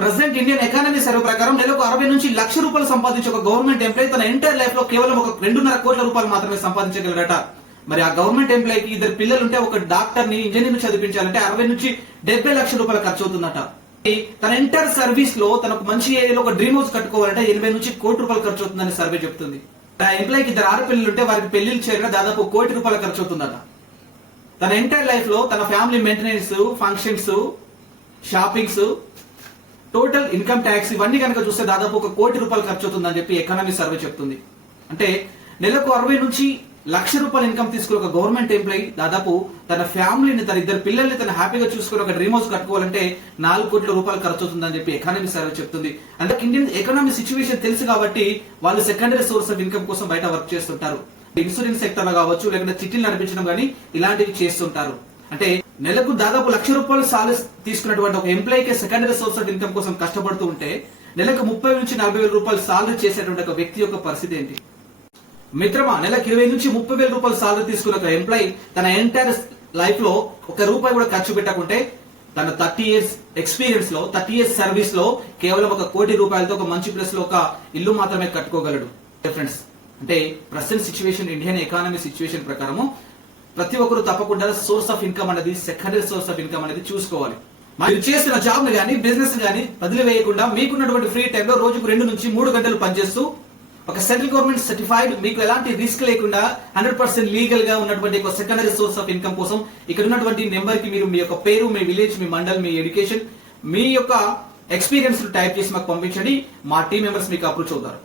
Present Indian economy survey ప్రకారం నెలకు 60 నుంచి లక్ష రూపాయలు సంపాదించే ఒక గవర్నమెంట్ ఎంప్లాయీ తన ఎంటైర్ లైఫ్ లో కేవలం ఒక 2.5 కోట్ల రూపాయలు మాత్రమే సంపాదించగలరట. మరి ఆ గవర్నమెంట్ ఎంప్లాయీకి 2 పిల్లలు ఉంటే ఒక డాక్టర్ ని ఇంజనీర్ చదివించాలంటే 60 నుంచి 70 లక్షల రూపాయలు ఖర్చు అవుతుందట. తన ఎంటైర్ సర్వీస్ లో తనకు మంచి ఏరియాలో ఒక డ్రీమ్ హౌస్ కట్టుకోవాలంటే 80 నుంచి 1 కోటి రూపాయలు ఖర్చు అవుతుందని సర్వే చెప్తుంది. ఆ ఎంప్లాయీకి 2 ఆడపిల్లలు ఉంటే వారికి పెళ్లిళ్ళు చేయగా దాదాపు 1 కోటి రూపాయలు ఖర్చు అవుతుందట. తన ఎంటైర్ లైఫ్ లో తన family maintenance, functions, shoppings, total income tax ఇవన్నీ కనుక చూస్తే దాదాపు 1 కోటి రూపాయలు ఖర్చు అవుతుందని చెప్పి ఎకానమీ సర్వే చెప్తుంది. అంటే నెలకు 60 నుంచి లక్ష రూపాయలు ఇన్కమ్ తీసుకుని ఒక గవర్నమెంట్ ఎంప్లాయీ దాదాపు తన ఫ్యామిలీని, తన 2 పిల్లల్ని తన హ్యాపీగా చూసుకుని ఒక డ్రీమ్ హౌస్ కట్టుకోవాలంటే 4 కోట్ల రూపాయలు ఖర్చు అవుతుందని చెప్పి ఎకానమీ సర్వే చెప్తుంది. అంటే ఇండియన్ ఎకనామీ సిచ్యువేషన్ తెలుసు కాబట్టి వాళ్ళు సెకండరీ సోర్స్ ఆఫ్ ఇన్కమ్ కోసం బయట వర్క్ చేస్తుంటారు. ఇన్సూరెన్స్ సెక్టర్ లో కావచ్చు, లేకుంటే చిట్టీలు నడిపించడం కానీ ఇలాంటివి చేస్తుంటారు. అంటే నెలకు దాదాపు 1 లక్ష రూపాయలు సాలరీ తీసుకున్నటువంటి ఒక ఎంప్లాయీకి సెకండరీ సోర్స్ ఆఫ్ ఇన్కమ్ కోసం కష్టపడుతూ ఉంటే నెలకు 30 నుంచి 40 వేల రూపాయలు సాలరీ చేసేటువంటి ఒక వ్యక్తి యొక్క పరిస్థితి ఏంటి? మిత్రమా, నెలకు 20 నుంచి 30 వేల రూపాయలు సాలరీ తీసుకున్న ఒక ఎంప్లాయీ తన ఎంటైర్ లైఫ్ లో 1 రూపాయి కూడా ఖర్చు పెట్టకుంటే తన 30 ఇయర్స్ ఎక్స్పీరియన్స్ లో, 30 ఇయర్స్ సర్వీస్ లో కేవలం 1 కోటి రూపాయలతో ఒక మంచి ప్లేస్ లో ఒక ఇల్లు మాత్రమే కట్టుకోగలడు. ఫ్రెండ్స్, అంటే present situation, Indian economy situation ప్రకారము ప్రతి ఒక్కరు తప్పకుండా సోర్స్ ఆఫ్ ఇన్కమ్ అనేది, సెకండరీ సోర్స్ ఆఫ్ ఇన్కమ్ అనేది చూసుకోవాలి. మీరు చేస్తున్న జాబ్ ని గానీ, బిజినెస్ గానీ వదిలి వేయకుండా మీకున్నటువంటి ఫ్రీ టైంలో రోజుకు 2 నుంచి 3 గంటలు పనిచేస్తూ ఒక సెంట్రల్ గవర్నమెంట్ సర్టిఫైడ్, మీకు ఎలాంటి రిస్క్ లేకుండా 100% లీగల్ గా ఉన్నటువంటి ఒక సెకండరీ సోర్స్ ఆఫ్ ఇన్కమ్ కోసం ఇక్కడ ఉన్నటువంటి నెంబర్ కి మీరు మీ యొక్క పేరు, మీ విలేజ్, మీ మండల్, మీ ఎడ్యుకేషన్, మీ యొక్క ఎక్స్పీరియన్స్ టైప్ చేసి మాకు పంపించండి. మా టీం మెంబర్స్ మీకు అప్రోచ్ అవుతారు.